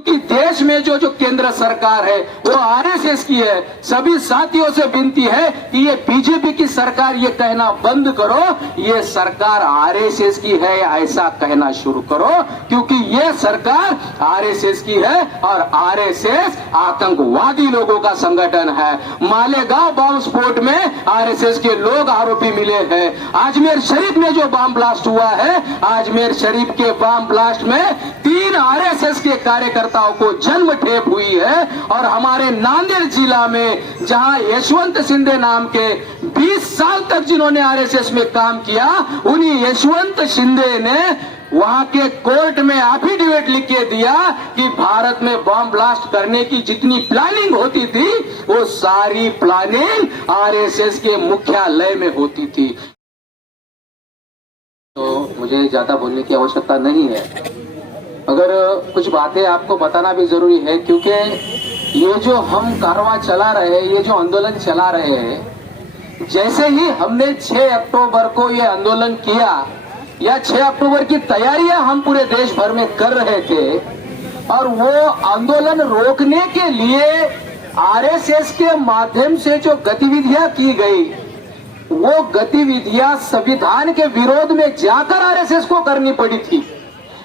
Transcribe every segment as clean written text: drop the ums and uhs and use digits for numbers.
क्योंकि देश में जो केंद्र सरकार है वो आरएसएस की है। सभी साथियों से विनती है कि ये बीजेपी की सरकार ये कहना बंद करो, ये सरकार आरएसएस की है ऐसा कहना शुरू करो, क्योंकि ये सरकार आरएसएस की है और आरएसएस आतंकवादी लोगों का संगठन है। मालेगांव बम स्फोट में आरएसएस के लोग आरोपी मिले हैं। अजमेर शरीफ में जो बम ब्लास्ट हुआ है, अजमेर शरीफ के बम ब्लास्ट में 3 आरएसएस के कार्यकर्ताओं को जन्म ठेप हुई है। और हमारे नांदेड़ जिला में जहां यशवंत शिंदे नाम के 20 साल तक जिन्होंने आरएसएस में काम किया, उन्हीं यशवंत शिंदे ने वहां के कोर्ट में एफिडेविट लिख के दिया कि भारत में बम ब्लास्ट करने की जितनी प्लानिंग होती थी वो सारी प्लानिंग आरएसएस के मुख्यालय में होती थी। तो मुझे ज्यादा बोलने की आवश्यकता नहीं है, अगर कुछ बातें आपको बताना भी जरूरी है, क्योंकि ये जो हम कारवां चला रहे हैं, ये जो आंदोलन चला रहे हैं, जैसे ही हमने 6 अक्टूबर को ये आंदोलन किया या 6 अक्टूबर की तैयारियां हम पूरे देश भर में कर रहे थे, और वो आंदोलन रोकने के लिए आरएसएस के माध्यम से जो गतिविधियां की गई, वो गतिविधियां संविधान के विरोध में जाकर आरएसएस को करनी पड़ी थी।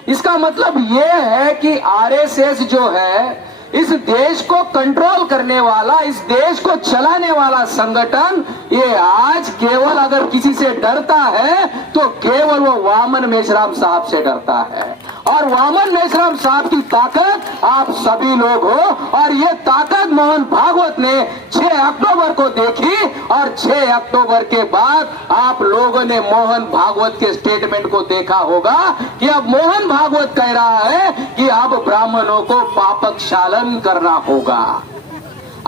इसका मतलब ये है कि आरएसएस जो है इस देश को कंट्रोल करने वाला, इस देश को चलाने वाला संगठन, ये आज केवल अगर किसी से डरता है तो केवल वो वामन मेश्राम साहब से डरता है। और वामन मेश्राम साहब की ताकत आप सभी लोग हो, और ये ताकत मोहन भागवत ने 6 अक्टूबर को देखी, और 6 अक्टूबर के बाद आप लोगों ने मोहन भागवत के स्टेटमेंट को देखा होगा कि अब मोहन भागवत कह रहा है कि अब ब्राह्मणों को पापक शालन करना होगा।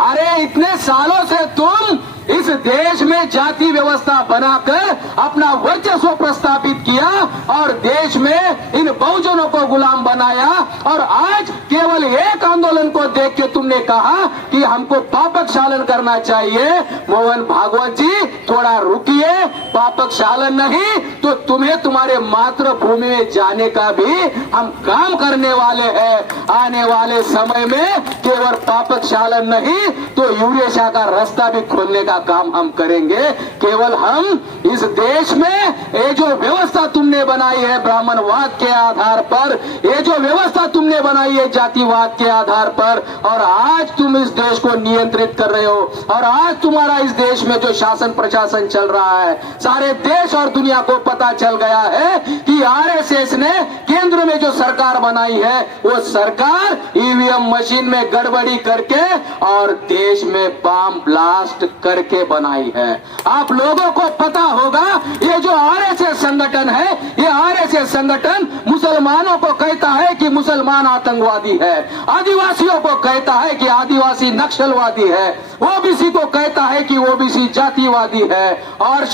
अरे इतने सालों से तुम इस देश में जाति व्यवस्था बनाकर अपना वर्चस्व प्रस्थापित किया और देश में इन बहुजनों को गुलाम बनाया, और आज केवल एक आंदोलन को देख के तुमने कहा कि हमको पापक शालन करना चाहिए। मोहन भागवत जी थोड़ा रुकिए, पापक शालन नहीं तो तुम्हें तुम्हारे मातृभूमि में जाने का भी हम काम करने वाले हैं। आने वाले समय में केवल पापक शालन नहीं तो यूरेशिया का रास्ता भी खोलने का काम हम करेंगे। केवल हम इस देश में ये जो व्यवस्था तुमने बनाई है ब्राह्मणवाद के आधार पर, ये जो व्यवस्था तुमने बनाई है जातिवाद के आधार पर, और आज तुम इस देश को नियंत्रित कर रहे हो, और आज तुम्हारा इस देश में जो शासन प्रशासन चल रहा है, सारे देश और दुनिया को पता चल गया है कि आरएसएस ने केंद्र में जो सरकार बनाई है वो सरकार ईवीएम मशीन में गड़बड़ी करके और देश में बम ब्लास्ट करके बनाई है। आप लोगों को पता होगा ये जो आरएसएस संगठन है, ये आरएसएस संगठन मुसलमानों को कहता है कि मुसलमान आतंकवादी है, आदिवासियों को कहता है कि आदिवासी नक्सलवादी है, ओबीसी को कहता है कि ओबीसी जातिवादी है, और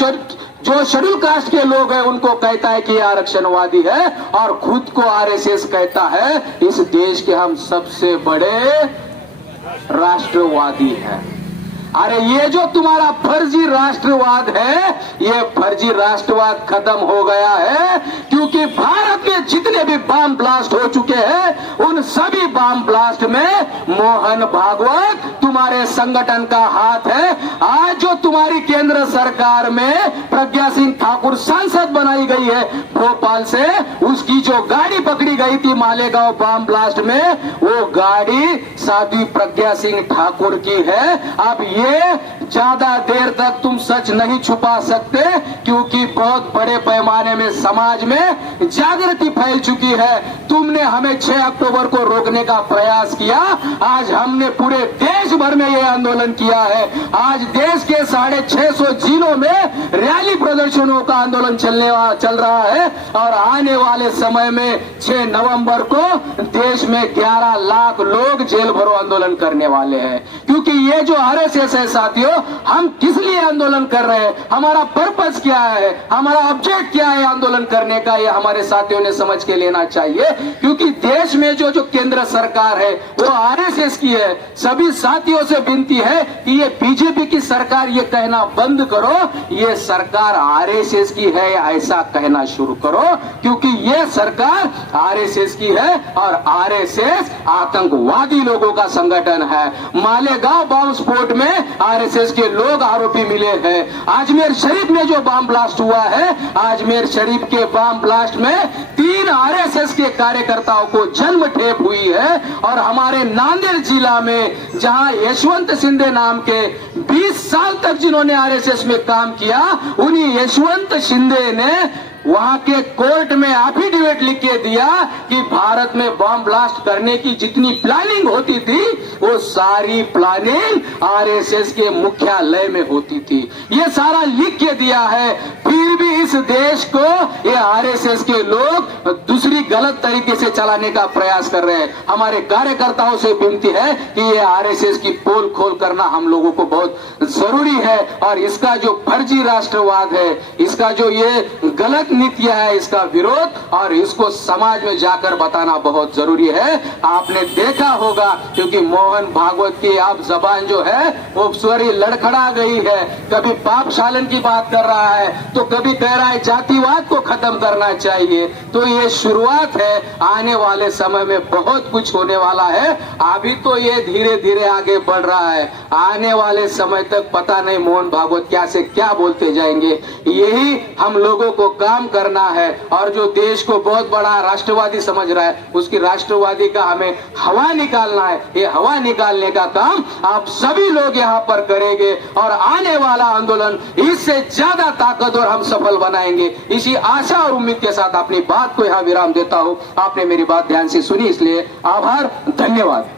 जो शेड्यूल कास्ट के लोग हैं उनको कहता है कि आरक्षणवादी है, और खुद को आरएसएस कहता है इस देश के हम सबसे बड़े राष्ट्रवादी हैं। अरे ये जो तुम्हारा फर्जी राष्ट्रवाद है, ये फर्जी राष्ट्रवाद खत्म हो गया है, क्योंकि भारत में जितने भी बम ब्लास्ट हो चुके हैं उन सभी बम ब्लास्ट में मोहन भागवत तुम्हारे संगठन का हाथ है। आज जो तुम्हारी केंद्र सरकार में प्रज्ञा सिंह ठाकुर सांसद बनाई गई है भोपाल से, उसकी जो गाड़ी पकड़ी गई थी मालेगांव बम ब्लास्ट में, वो गाड़ी साध्वी प्रज्ञा सिंह ठाकुर की है। अब ये ज्यादा देर तक तुम सच नहीं छुपा सकते, क्योंकि बहुत बड़े पैमाने में समाज में जागृति फैल चुकी है। तुमने हमें 6 अक्टूबर को रोकने का प्रयास किया, आज हमने पूरे देश भर में यह आंदोलन किया है। आज देश के 650 जिलों में रैली प्रदर्शनों का आंदोलन चल रहा है, और आने वाले समय में 6 नवंबर को देश में 11 लाख लोग जेल भरो आंदोलन करने वाले हैं, क्योंकि ये जो आरएसएस पर्पस है साथियों, हम किस लिए आंदोलन कर रहे हैं, हमारा पर्पस क्या है, हमारा ऑब्जेक्ट क्या है आंदोलन करने का, ये हमारे साथियों ने समझ के लेना चाहिए। क्योंकि देश में जो केंद्र सरकार है वो आरएसएस की है। सभी साथियों से विनती है कि ये बीजेपी की सरकार ये कहना बंद करो, ये सरकार आरएसएस की है, ऐसा कहना शुरू करो। क्योंकि ये सरकार आरएसएस की है और आरएसएस आतंकवादी लोगों का संगठन है। मालेगांव बम स्फोट में आरएसएस के लोग आरोपी मिले हैं। अजमेर शरीफ में जो बम ब्लास्ट हुआ है, अजमेर शरीफ के बम ब्लास्ट में 3 आरएसएस के कार्यकर्ताओं को जन्म ठेप हुई है। और हमारे नांदेड़ जिला में जहां यशवंत शिंदे नाम के 20 साल तक जिन्होंने आरएसएस में काम किया, उन्हीं यशवंत शिंदे ने वहां के कोर्ट में एफिडेविट लिख के दिया कि भारत में बम ब्लास्ट करने की जितनी प्लानिंग होती थी वो सारी प्लानिंग आरएसएस के मुख्यालय में होती थी। ये सारा लिख के दिया है। फिर भी इस देश को ये आरएसएस के लोग दूसरी गलत तरीके से चलाने का प्रयास कर रहे हैं। हमारे कार्यकर्ताओं से विनती है कि ये आरएसएस की पोल खोल करना हम लोगों को बहुत जरूरी है। और इसका जो फर्जी राष्ट्रवाद है, इसका जो ये गलत नीतियां है, इसका विरोध और इसको समाज में जाकर बताना बहुत जरूरी है। आपने देखा होगा क्योंकि मोहन भागवत की अब जबान जो है वो सारी लड़खड़ा गई है। कभी पापशालन की बात कर रहा है तो कभी कह रहा है जातिवाद को खत्म करना चाहिए। तो ये शुरुआत है, आने वाले समय में बहुत कुछ होने वाला है। अभी तो ये धीरे धीरे आगे बढ़ रहा है, आने वाले समय तक पता नहीं मोहन भागवत क्या से क्या बोलते जाएंगे। यही हम लोगों को काम करना है। और जो देश को बहुत बड़ा राष्ट्रवादी समझ रहा है, उसकी राष्ट्रवादी का हमें हवा निकालना है। ये हवा निकालने का काम आप सभी लोग यहाँ पर करेंगे और आने वाला आंदोलन इससे ज्यादा ताकतवर हम सफल बनाएंगे। इसी आशा और उम्मीद के साथ अपनी बात को यहाँ विराम देता हूँ। आपने मेरी बात ध्यान से सुनी, इसलिए आभार, धन्यवाद।